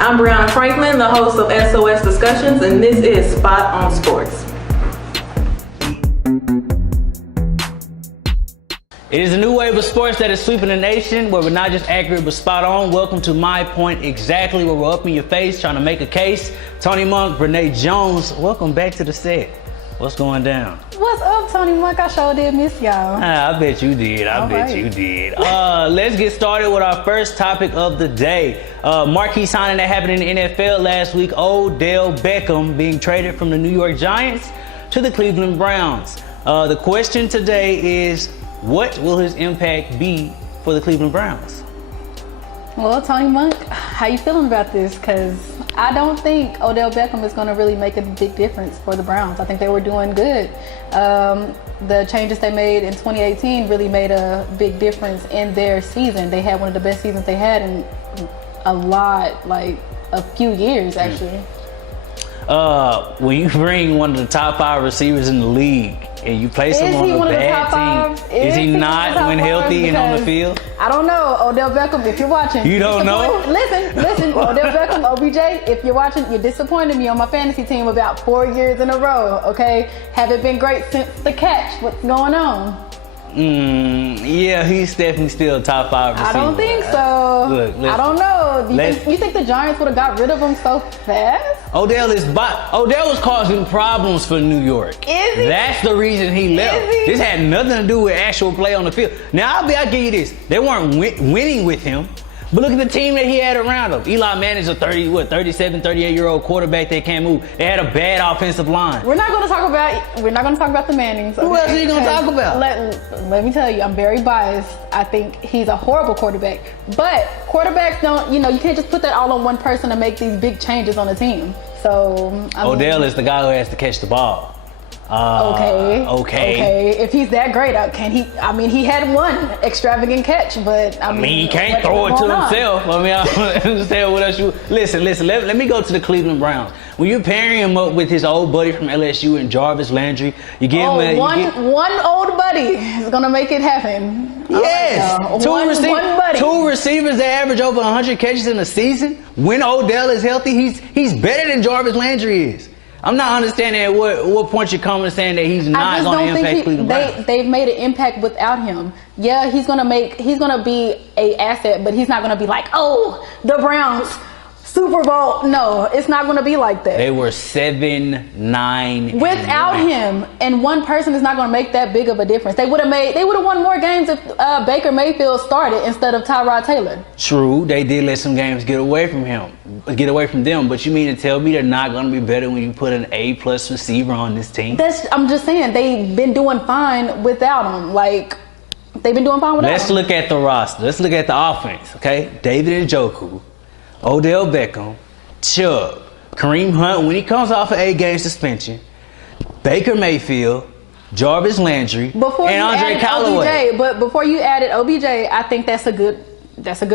I'm Brianna Franklin, the host of SOS Discussions, and this is Spot on Sports. It is a new wave of sports that is sweeping the nation, where we're not just accurate but spot on. Welcome to My Point Exactly, where we're up in your face trying to make a case. Tony Monk, Brene Jones, welcome back to the set. What's going down? What's up, Tony Monk? I sure did miss y'all. I bet you did. I bet you did. Let's get started with our first topic of the day. Marquee signing that happened in the NFL last week. Odell Beckham being traded from the New York Giants to the Cleveland Browns. The question today is, what will his impact be for the Cleveland Browns? Well, Tony Monk, how you feeling about this? Because I don't think Odell Beckham is going to really make a big difference for the Browns. I think they were doing good. The changes they made in 2018 really made a big difference in their season. They had one of the best seasons they had in a few years, actually. When you bring one of the top 5 receivers in the league and you place him on a bad team, is he not when healthy and on the field? I don't know. Odell Beckham, if you're watching. You don't know? Listen. Odell Beckham, OBJ, if you're watching, you disappointed me on my fantasy team about 4 years in a row, okay? Haven't been great since the catch. What's going on? Yeah, he's definitely still top 5 receiver. I don't think so. Look, I don't know. You think the Giants would have got rid of him so fast? Odell was causing problems for New York. Is he? That's the reason he left. This had nothing to do with actual play on the field. Now, I'll give you this. They weren't winning with him. But look at the team that he had around him. Eli Manning's a 37, 38-year-old quarterback that can't move. They had a bad offensive line. We're not going to talk about the Mannings. Who else are you going to talk about? Let me tell you, I'm very biased. I think he's a horrible quarterback. But quarterbacks don't, you can't just put that all on one person to make these big changes on a team. So, Odell is the guy who has to catch the ball. Okay. If he's that great, can he? I mean, he had one extravagant catch, but I mean he can't throw it to himself. I mean, I don't understand what else you. Listen. Let me go to the Cleveland Browns. When you're pairing him up with his old buddy from LSU and Jarvis Landry, you give him one old buddy is gonna make it happen. Yes, two receivers that average over 100 catches in a season. When Odell is healthy, he's better than Jarvis Landry is. I'm not understanding at what point you're coming saying that he's not going to impact Cleveland Browns. They've made an impact without him. Yeah, he's gonna be a asset, but he's not gonna be like, oh, the Browns Super Bowl. No, it's not gonna be like that. They were 7-9 without him, and one person is not gonna make that big of a difference. They would have won more games if Baker Mayfield started instead of Tyrod Taylor. True, they did let some games get away from them. But you mean to tell me they're not gonna be better when you put an A+ receiver on this team? I'm just saying they've been doing fine without him. They've been doing fine without him. Let's look at the roster. Let's look at the offense. Okay, David Njoku, Odell Beckham, Chubb, Kareem Hunt when he comes off an 8-game suspension, Baker Mayfield, Jarvis Landry, and Andre Callaway. But before you added OBJ, I think that's a good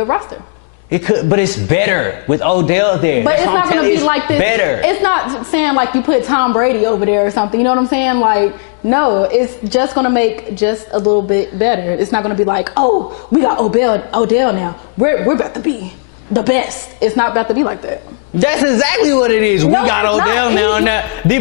roster. It could, but it's better with Odell there. But it's not going to be like this. Better. It's not saying like you put Tom Brady over there or something. You know what I'm saying? No, it's just going to make just a little bit better. It's not going to be like, oh, we got Odell now. We're about to be the best. It's not about to be like that. That's exactly what it is. We got Odell now. The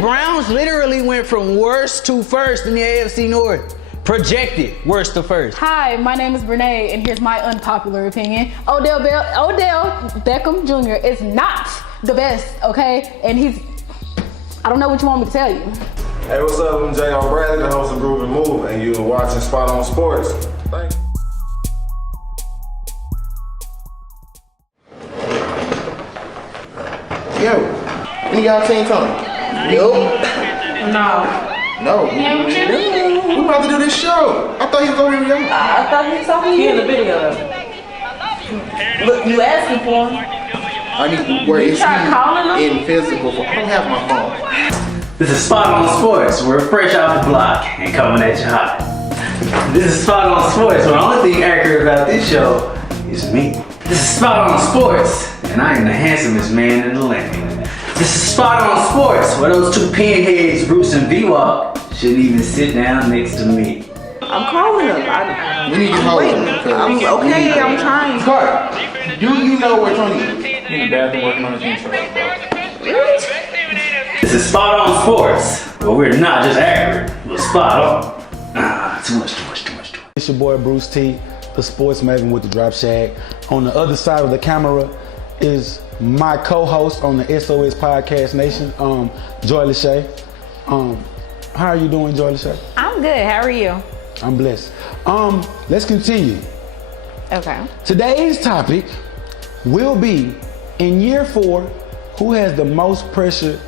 Browns literally went from worst to first in the AFC North. Projected worst to first. Hi, my name is Brene, and here's my unpopular opinion. Odell Beckham Jr. is not the best, okay? And I don't know what you want me to tell you. Hey, what's up? I'm J.R. Bradley, the host of Groove and Move, and you're watching Spot on Sports. Thanks. Yo, when you got team Tony? No. We about to do this show. I thought he was over here. I thought he was over here in the video. Look, you asking for him. I need where is he in physical form? I don't have my phone. This is Spot on Sports. We're fresh off the block and coming at you hot. This is Spot on Sports. The only thing accurate about this show is me. This is Spot on Sports, and I am the handsomest man in the land. This is Spot on Sports, where those two pinheads, Bruce and V-Walk, shouldn't even sit down next to me. I'm calling him. We need to hold him. I'm trying. Carter, Do you know where Tony is? In the bathroom working on his insurance, bro. This is Spot On Sports, but we're not just accurate, we're spot on. Too much. It's your boy Bruce T, the sports maven with the Drop Shag. On the other side of the camera is my co-host on the SOS Podcast Nation, Joy Lachey. How are you doing, Joy Lachey? I'm good. How are you? I'm blessed. Let's continue. Okay. Today's topic will be, in year 4, who has the most pressure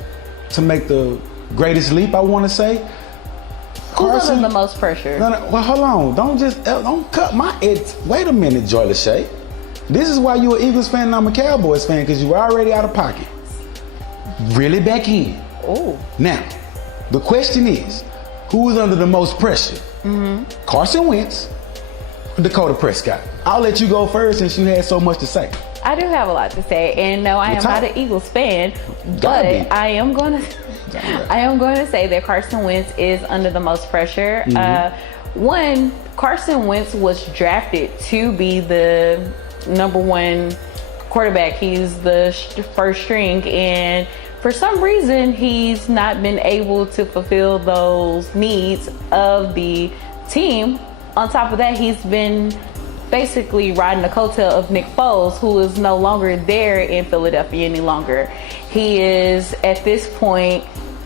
to make the greatest leap, I want to say. Who's under the most pressure? No, well, hold on. Don't cut my edge. Wait a minute, Joy Lachey. This is why you're an Eagles fan and I'm a Cowboys fan, because you were already out of pocket. Really back in. Oh. Now, the question is, who is under the most pressure? Carson Wentz or Dakota Prescott? I'll let you go first since you had so much to say. I do have a lot to say, and no, I am not an Eagles fan, but I am going to say that Carson Wentz is under the most pressure. One, Carson Wentz was drafted to be the #1 quarterback. He's the first string, and for some reason, he's not been able to fulfill those needs of the team. On top of that, he's been basically riding the coattail of Nick Foles, who is no longer there in Philadelphia any longer. He is, at this point,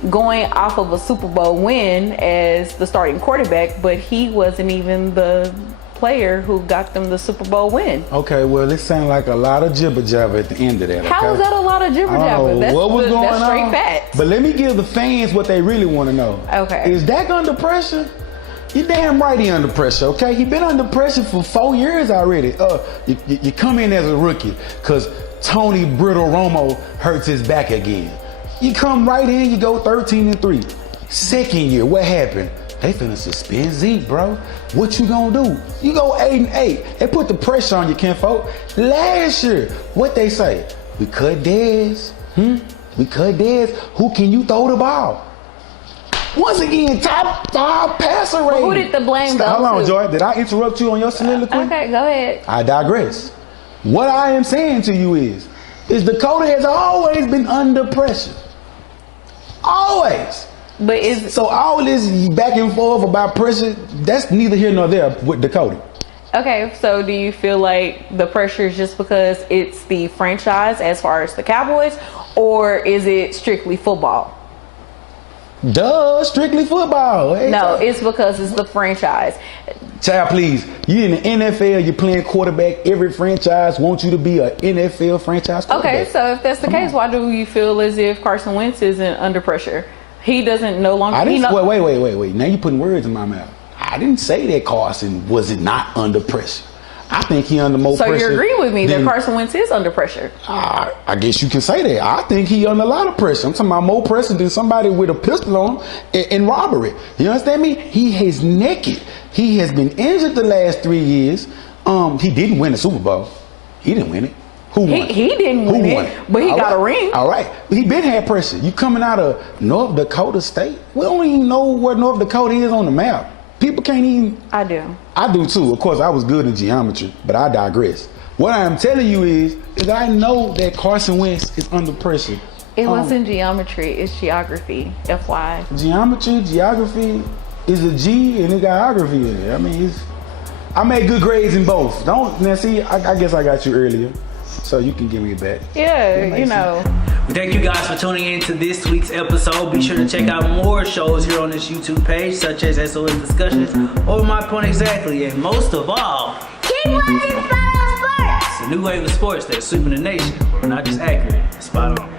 going off of a Super Bowl win as the starting quarterback, but he wasn't even the player who got them the Super Bowl win. Okay, well, it sounds like a lot of jibber jabber at the end of that. How is that a lot of jibber jabber? That's straight facts. But let me give the fans what they really want to know. Okay. Is Dak under pressure? You damn right he under pressure, okay? He been under pressure for 4 years already. You come in as a rookie because Tony Brittle Romo hurts his back again. You come right in, you go 13-3. Second year, what happened? They finna suspend Zeke, bro. What you gonna do? You go 8-8. They put the pressure on you, Kenfolk. Last year, what they say? We cut Dez. We cut Dez. Who can you throw the ball? Once again, top 5 passer rating. Who did the blame go to? Hold on, Joy. Did I interrupt you on your soliloquy? Okay, go ahead. I digress. What I am saying to you is Dakota has always been under pressure. Always. But so all this back and forth about pressure, that's neither here nor there with Dakota. Okay, so do you feel like the pressure is just because it's the franchise as far as the Cowboys, or is it strictly football? Duh, strictly football. Hey, no, it's because it's the franchise. Child, please. You in the NFL, you're playing quarterback. Every franchise wants you to be an NFL franchise quarterback. Okay, so if that's the case, why do you feel as if Carson Wentz isn't under pressure? He doesn't no longer. Wait. Now you're putting words in my mouth. I didn't say that Carson was not under pressure. I think he under more pressure. So you agree with me that Carson Wentz is under pressure? I guess you can say that. I think he under a lot of pressure. I'm talking about more pressure than somebody with a pistol on in robbery. You understand me? He is naked. He has been injured the last 3 years. He didn't win the Super Bowl. He didn't win it. Who won? He didn't win it, but he got a ring. All right. He been had pressure. You coming out of North Dakota State? We don't even know where North Dakota is on the map. People can't even. I do. I do too. Of course, I was good in geometry, but I digress. What I am telling you is I know that Carson Wentz is under pressure. It wasn't geometry. It's geography. FYI. Geography is a G and it got geography in it. I mean, I made good grades in both. Now see, I guess I got you earlier, so you can give me it back. Yeah, you know. Thank you guys for tuning in to this week's episode. Be sure to check out more shows here on this YouTube page, such as SOS Discussions or My Point Exactly. And most of all, keep watching Spot On Sports. It's a new wave of sports that's sweeping the nation. We're not just accurate, it's spot on.